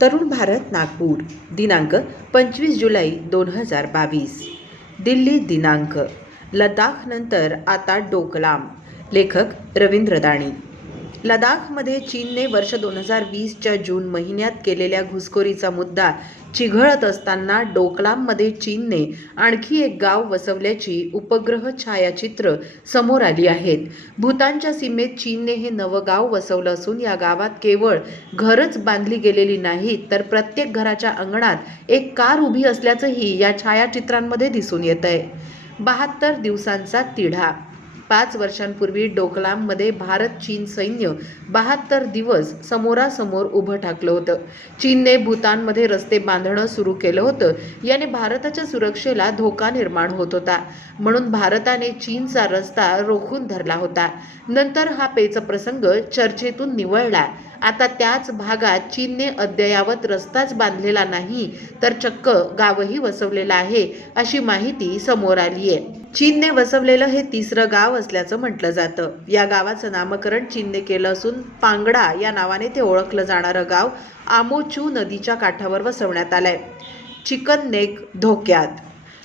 तरुण भारत नागपूर दिनांक 25 जुलै 2022. दिल्ली दिनांक लडाखनंतर आता डोकलाम. लेखक रवींद्र दाणी. लडाखमध्ये चीनने वर्ष 2020च्या जून महिन्यात केलेल्या घुसखोरीचा मुद्दा चिघळत असताना डोकलाममध्ये चीनने आणखी एक गाव वसवल्याची उपग्रह छायाचित्र समोर आली आहेत. भूतानच्या सीमेत चीनने हे नवं गाव वसवलं असून या गावात केवळ घरच बांधली गेलेली नाहीत, तर प्रत्येक घराच्या अंगणात एक कार उभी असल्याचंही या छायाचित्रांमध्ये दिसून येतंय. 72 दिवसांचा तिढा. 5 वर्षांपूर्वी डोकलाममध्ये भारत चीन सैन्य 72 दिवस समोरासमोर उभं ठाकलं होतं. चीनने भूतानमध्ये रस्ते बांधणं सुरू केलं होतं. याने भारताच्या सुरक्षेला धोका निर्माण होत होता, म्हणून भारताने चीनचा रस्ता रोखून धरला होता. नंतर हा पेचप्रसंग चर्चेतून निवळला. आता त्याच भागात चीनने अद्ययावत रस्ताच बांधलेला नाही, तर चक्क गावही वसवलेलं आहे, अशी माहिती समोर आली आहे. चीनने वसवलेलं हे 3रं गाव असल्याचं म्हटलं जातं. या गावाचं नामकरण चीनने केलं असून पांगडा या नावाने ते ओळखलं जाणारं गाव आमोचू नदीच्या काठावर वसवण्यात आलंय. चिकन नेक धोक्यात.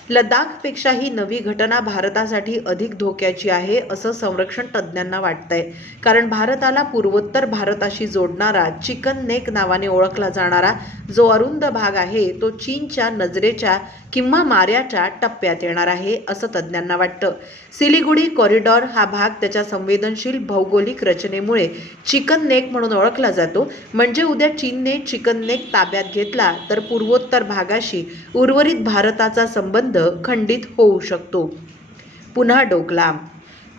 लडाखपेक्षा ही नवी घटना भारतासाठी अधिक धोक्याची आहे असं संरक्षण तज्ज्ञांना वाटतंय. कारण भारताला पूर्वोत्तर भारताशी जोडणारा चिकन नेक नावाने ओळखला जाणारा जो अरुंद भाग आहे तो चीनच्या नजरेच्या किंवा माऱ्याच्या टप्प्यात येणार आहे असं तज्ज्ञांना वाटतं. सिलिगुडी कॉरिडॉर हा भाग त्याच्या संवेदनशील भौगोलिक रचनेमुळे चिकन नेक म्हणून ओळखला जातो. म्हणजे उद्या चीनने चिकन नेक ताब्यात घेतला तर पूर्वोत्तर भागाशी उर्वरित भारताचा संबंध खंडित होऊ शकतो. पुन्हा डोकलाम.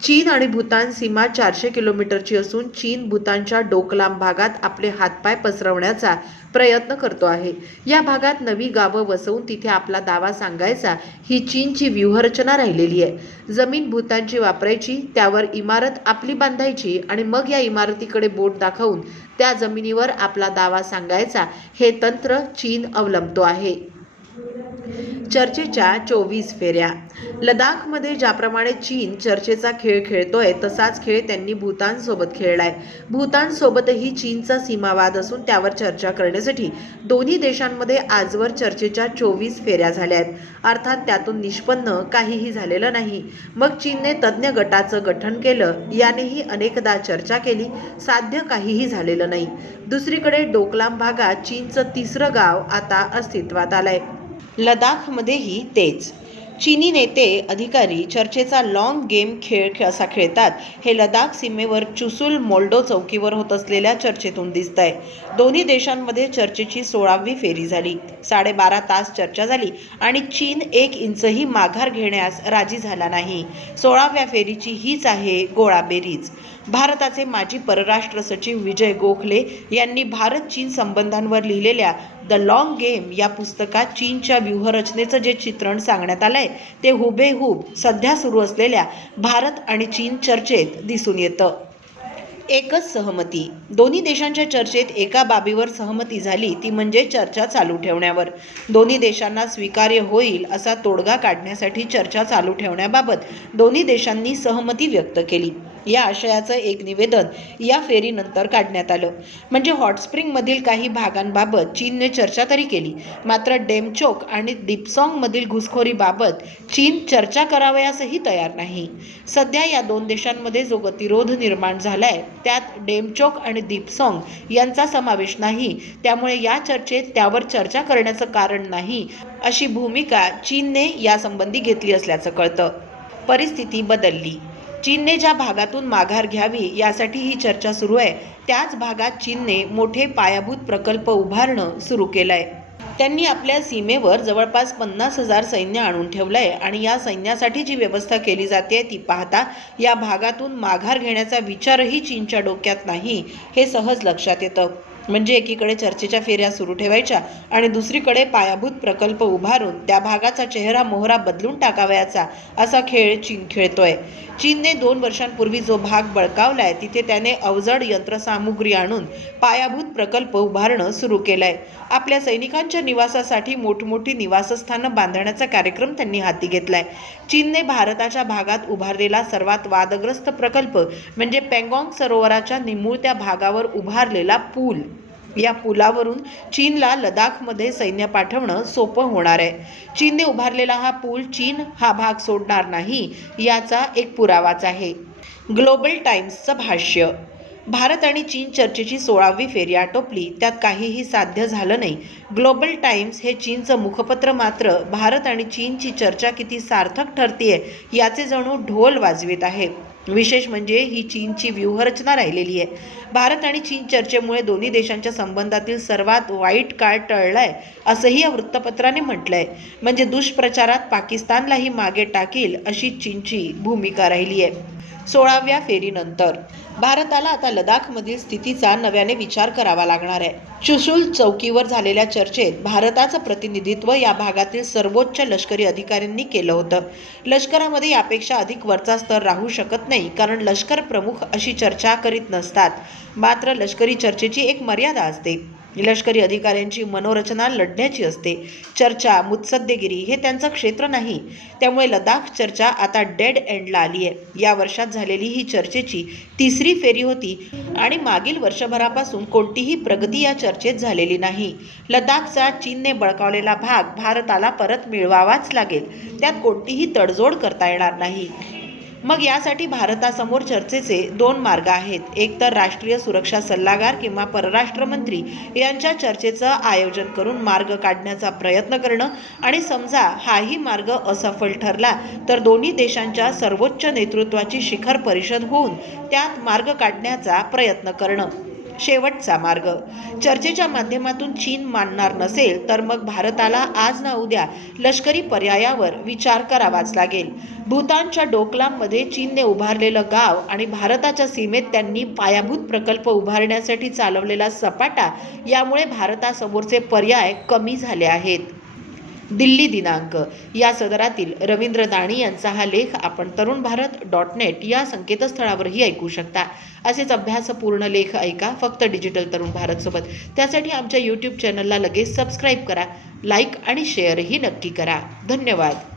चीन आणि भूतान सीमा 400 किलोमीटरची असून चीन भूतानच्या डोकलाम भागात आपले हातपाय पसरवण्याचा प्रयत्न करतो आहे. या भागात नवी गावं वसवून तिथे आपला दावा सांगायचा ही चीनची व्यूहरचना राहिलेली आहे. जमीन भूतानची वापरायची, त्यावर इमारत आपली बांधायची आणि मग या इमारतीकडे बोट दाखवून त्या जमिनीवर आपला दावा सांगायचा, हे तंत्र चीन अवलंबतो आहे. चर्चेच्या 24 फेऱ्या. लडाखमध्ये ज्याप्रमाणे चीन चर्चेचा खेळ खेळतोय तसाच खेळ त्यांनी भूतानसोबत खेळलाय. भूतानसोबतही चीनचा सीमावाद असून त्यावर चर्चा करण्यासाठी दोन्ही देशांमध्ये आजवर चर्चेच्या 24 फेऱ्या झाल्या आहेत. अर्थात त्यातून निष्पन्न काहीही झालेलं नाही. मग चीनने तज्ज्ञ गटाचं गठन केलं. यानेही अनेकदा चर्चा केली. साध्य काहीही झालेलं नाही. दुसरीकडे डोकलाम भागात चीनचं 3रं गाव आता अस्तित्वात आलंय. लडाखमध्येही तेच. चीनी नेते अधिकारी चर्चेचा लॉंग गेम खेळ कसा खेळतात हे लडाख सीमेवर चुसूल मोल्डो चौकीवर होत असलेल्या चर्चेतून दिसतंय. दोन्ही देशांमध्ये चर्चेची 16वी फेरी झाली. 12.5 तास चर्चा झाली आणि चीन 1 इंचही माघार घेण्यास राजी झाला नाही. 16व्या फेरीची हीच आहे गोळाबेरीज. भारताचे माजी परराष्ट्र सचिव विजय गोखले यांनी भारत चीन संबंधांवर लिहिलेल्या द लॉंग गेम या पुस्तकात चीनच्या व्यूहरचनेचं जे चित्रण सांगण्यात आलंय ते हुबेहूब सध्या सुरू असलेल्या भारत आणि चीन चर्चेत दिसून येतं. एकच सहमती. दोन्ही देशांच्या चर्चेत एका बाबीवर सहमती झाली, ती म्हणजे चर्चा चालू ठेवण्यावर. दोन्ही देशांना स्वीकार्य होईल असा तोडगा काढण्यासाठी चर्चा चालू ठेवण्याबाबत दोन्ही देशांनी सहमती व्यक्त केली. या आशयाचं एक निवेदन या फेरीनंतर काढण्यात आलं. म्हणजे हॉट स्प्रिंगमधील काही भागांबाबत चीनने चर्चा तरी केली, मात्र डेमचोक आणि दिपसॉंगमधील घुसखोरीबाबत चीन चर्चा करावयासही तयार नाही. सध्या या दोन देशांमध्ये जो गतिरोध निर्माण झालाय त्यात डेमचोक आणि दिपसॉंग यांचा समावेश नाही. त्यामुळे या चर्चेत त्यावर चर्चा करण्याचं कारण नाही, अशी भूमिका चीनने यासंबंधी घेतली असल्याचं कळतं. परिस्थिती बदलली. चीनने ज्या भागातून माघार घ्यावी यासाठी ही चर्चा सुरू आहे, त्याच भागात चीनने मोठे पायाभूत प्रकल्प उभारणं सुरू केलंय. त्यांनी आपल्या सीमेवर जवळपास 50,000 सैन्य आणून ठेवलंय आणि या सैन्यासाठी जी व्यवस्था केली जाते ती पाहता या भागातून माघार घेण्याचा विचारही चीनच्या डोक्यात नाही, हे सहज लक्षात येतं. म्हणजे एकीकडे चर्चेच्या फेऱ्या सुरू ठेवायच्या आणि दुसरीकडे पायाभूत प्रकल्प उभारून त्या भागाचा चेहरा मोहरा बदलून टाकावयाचा असा खेळ चीन खेळतोय. चीनने 2 वर्षांपूर्वी जो भाग बळकावलाय तिथे त्याने अवजड यंत्रसामुग्री आणून पायाभूत प्रकल्प उभारणं सुरू केलंय. आपल्या सैनिकांच्या निवासासाठी मोठमोठी निवासस्थानं बांधण्याचा कार्यक्रम त्यांनी हाती घेतलाय. चीनने भारताच्या भागात उभारलेला सर्वात वादग्रस्त प्रकल्प म्हणजे पेंगॉंग सरोवराच्या निमुळत्या भागावर उभारलेला पूल. या पुलावरून चीनला लडाखमध्ये सैन्य पाठवणं सोपं होणार आहे. चीनने उभारलेला हा पूल चीन हा भाग सोडणार नाही याचा एक पुरावाच आहे. ग्लोबल टाइम्सचं भाष्य. भारत आणि चीन चर्चेची 16वी फेरी आटोपली, त्यात काहीही साध्य झालं नाही. ग्लोबल टाइम्स हे चीनचं मुखपत्र मात्र भारत आणि चीनची चर्चा किती सार्थक ठरतेय याचे जणू ढोल वाजवित आहे. विशेष म्हणजे ही चीनची व्यूहरचना राहिलेली आहे. भारत आणि चीन चर्चेमुळे दोन्ही देशांच्या संबंधातील सर्वात वाईट काळ टळलाय असंही या वृत्तपत्राने म्हटलंय. म्हणजे दुष्प्रचारात पाकिस्तानलाही मागे टाकील अशी चीनची भूमिका राहिली आहे. 16व्या फेरीनंतर भारताला आता लडाखमधील स्थितीचा नव्याने विचार करावा लागणार आहे. चुशूल चौकीवर झालेल्या चर्चेत भारताचं प्रतिनिधित्व या भागातील सर्वोच्च लष्करी अधिकाऱ्यांनी केलं होतं. लष्करामध्ये यापेक्षा अधिक वरचा स्तर राहू शकत नाही, कारण लष्कर प्रमुख अशी चर्चा करीत नसतात. मात्र लष्करी चर्चेची एक मर्यादा असते. लष्करी अधिकाऱ्यांची मनोरचना लढण्याची असते. चर्चा, मुत्सद्देगिरी हे त्यांचं क्षेत्र नाही. त्यामुळे लडाख चर्चा आता डेड एंडला आली आहे. या वर्षात झालेली ही चर्चेची 3री फेरी होती आणि मागील वर्षभरापासून कोणतीही प्रगती या चर्चेत झालेली नाही. लडाखचा चीनने बळकावलेला भाग भारताला परत मिळवावाच लागेल. त्यात कोणतीही तडजोड करता येणार नाही. मग यासाठी भारतासमोर चर्चेचे 2 मार्ग आहेत. एक तर राष्ट्रीय सुरक्षा सल्लागार किंवा परराष्ट्र मंत्री यांच्या चर्चेचं आयोजन करून मार्ग काढण्याचा प्रयत्न करणं, आणि समजा हाही मार्ग असफल ठरला तर दोन्ही देशांच्या सर्वोच्च नेतृत्वाची शिखर परिषद होऊन त्यात मार्ग काढण्याचा प्रयत्न करणं. शेवटचा मार्ग. चर्चेच्या माध्यमातून चीन मानणार नसेल तर मग भारताला आज ना उद्या लष्करी पर्यायावर विचार करावाच लागेल. भूतानच्या डोकलाममध्ये चीनने उभारलेलं गाव आणि भारताच्या सीमेत त्यांनी पायाभूत प्रकल्प उभारण्यासाठी चालवलेला सपाटा यामुळे भारतासमोरचे पर्याय कमी झाले आहेत. दिल्ली दिनांक या सदरातील रवींद्र दाणी यांचा हा लेख आपण तरुणभारत.net या संकेतस्थळावरही ऐकू शकता. असेच अभ्यासपूर्ण लेख ऐका फक्त डिजिटल तरुण भारत सोबत. त्यासाठी आमच्या YouTube चॅनलला लगेच सबस्क्राईब करा, लाईक आणि शेअरही नक्की करा. धन्यवाद.